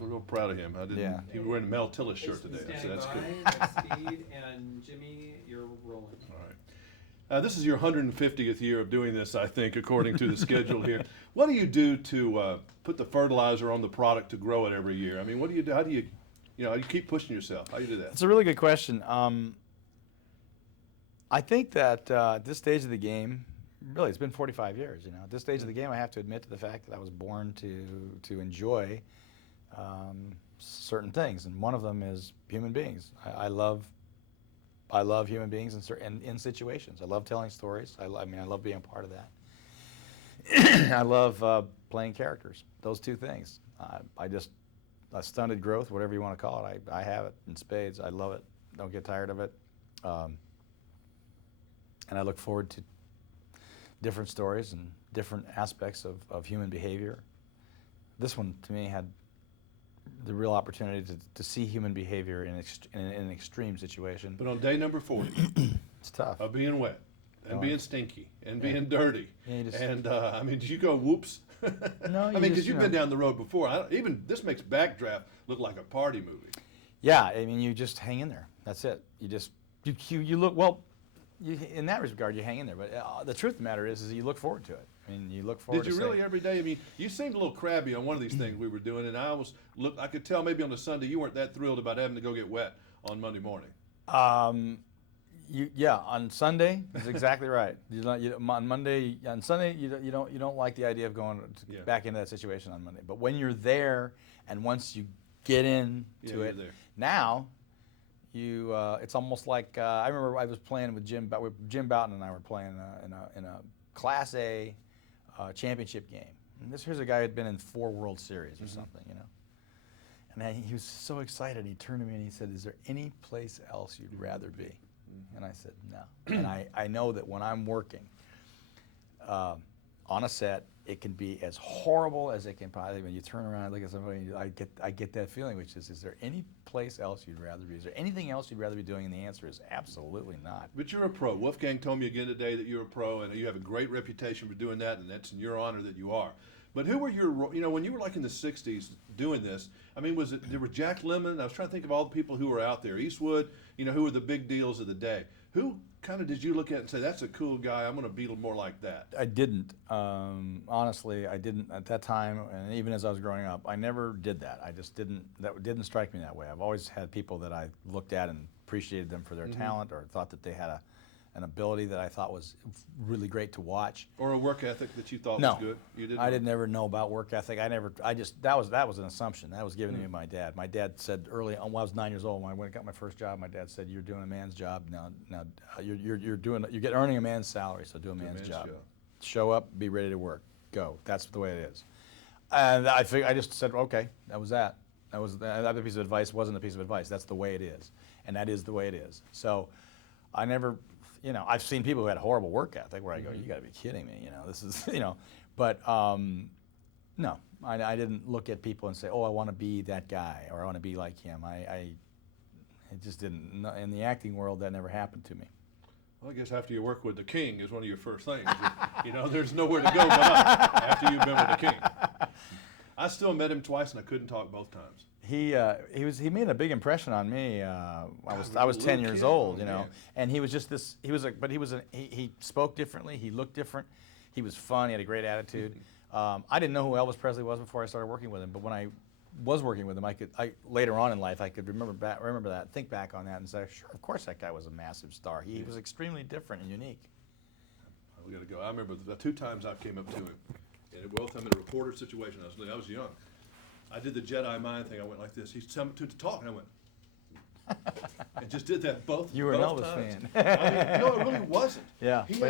I'm a little proud of him. I didn't. Yeah. He was wearing a Mel Tillis shirt today. So Standing that's by, good. that's Speed, and Jimmy, you're rolling. All right. This is your 150th year of doing this, I think, according to the schedule here. What do you do to put the fertilizer on the product to grow it every year? I mean, what do you do? How do you, you keep pushing yourself? How do you do that? It's a really good question. I think that at this stage of the game, really, it's been 45 years. At this stage of the game, I have to admit to the fact that I was born to enjoy certain things, and one of them is human beings. I love human beings in situations. I love telling stories. I love being a part of that. I love playing characters. Those two things. A stunted growth, whatever you want to call it. I have it in spades. I love it. Don't get tired of it. And I look forward to different stories and different aspects of human behavior. This one, to me, had the real opportunity to see human behavior in an extreme situation. But on day number 40, it's tough. Of being wet and being stinky and Yeah. being dirty, and did you go whoops? No, because you've been down the road before. Even this makes Backdraft look like a party movie. Yeah, you just hang in there. That's it. You look well. In that regard, you hang in there. But the truth of the matter is you look forward to it. You look forward. Did you really every day? You seemed a little crabby on one of these things we were doing, and I could tell maybe on a Sunday you weren't that thrilled about having to go get wet on Monday morning. On Sunday, that's exactly right. On Sunday, you don't like the idea of going back into that situation on Monday. But when you're there, and once you get into it, now it's almost like I remember I was playing with Jim Bouton and I were playing in a Class A championship game. And here's a guy who had been in 4 World Series or something, And he was so excited. He turned to me and he said, "Is there any place else you'd rather be?" And I said, "No." And I know that when I'm working on a set, it can be as horrible as it can probably. When you turn around and look at somebody, I get that feeling, which is there any place else you'd rather be? Is there anything else you'd rather be doing? And the answer is absolutely not. But you're a pro. Wolfgang told me again today that you're a pro, and you have a great reputation for doing that, and that's in your honor that you are. But who were your, when you were like in the 60s doing this, there were Jack Lemmon, I was trying to think of all the people who were out there, Eastwood, who were the big deals of the day. Who kind of did you look at and say, that's a cool guy, I'm going to be more like that? I didn't. Honestly, I didn't at that time, and even as I was growing up, I never did that. I just didn't, that didn't strike me that way. I've always had people that I looked at and appreciated them for their talent, or thought that they had an ability that I thought was really great to watch. Or a work ethic that you thought No, was good? You didn't? I didn't ever know about work ethic. That was an assumption. That was given to me by my dad. My dad said early on, when I was 9 years old, when I got my first job, my dad said, "You're doing a man's job now. You're earning a man's salary, so do a man's job. Show up, be ready to work, go. That's the way it is." And I just said, okay, that was that. That piece of advice wasn't a piece of advice. That's the way it is, and that is the way it is. So I never. I've seen people who had horrible work ethic where I go, "You got to be kidding me!" This is, But no, I didn't look at people and say, "Oh, I want to be that guy," or "I want to be like him." It just didn't. In the acting world, that never happened to me. Well, I guess after you work with the King is one of your first things. There's nowhere to go but up after you've been with the King. I still met him twice, and I couldn't talk both times. He made a big impression on me. I was 10 years old, and he was just this. He spoke differently. He looked different. He was fun. He had a great attitude. I didn't know who Elvis Presley was before I started working with him, but when I was working with him, later on in life I could remember that, think back on that, and say, sure, of course that guy was a massive star. He was extremely different and unique. We got to go. I remember the 2 times I came up to him, and both I'm in a reporter situation. I was young. I did the Jedi mind thing. I went like this. He told me to talk, and I went. And just did that both. You were an both Elvis times. fan. No, it really wasn't. Yeah. He had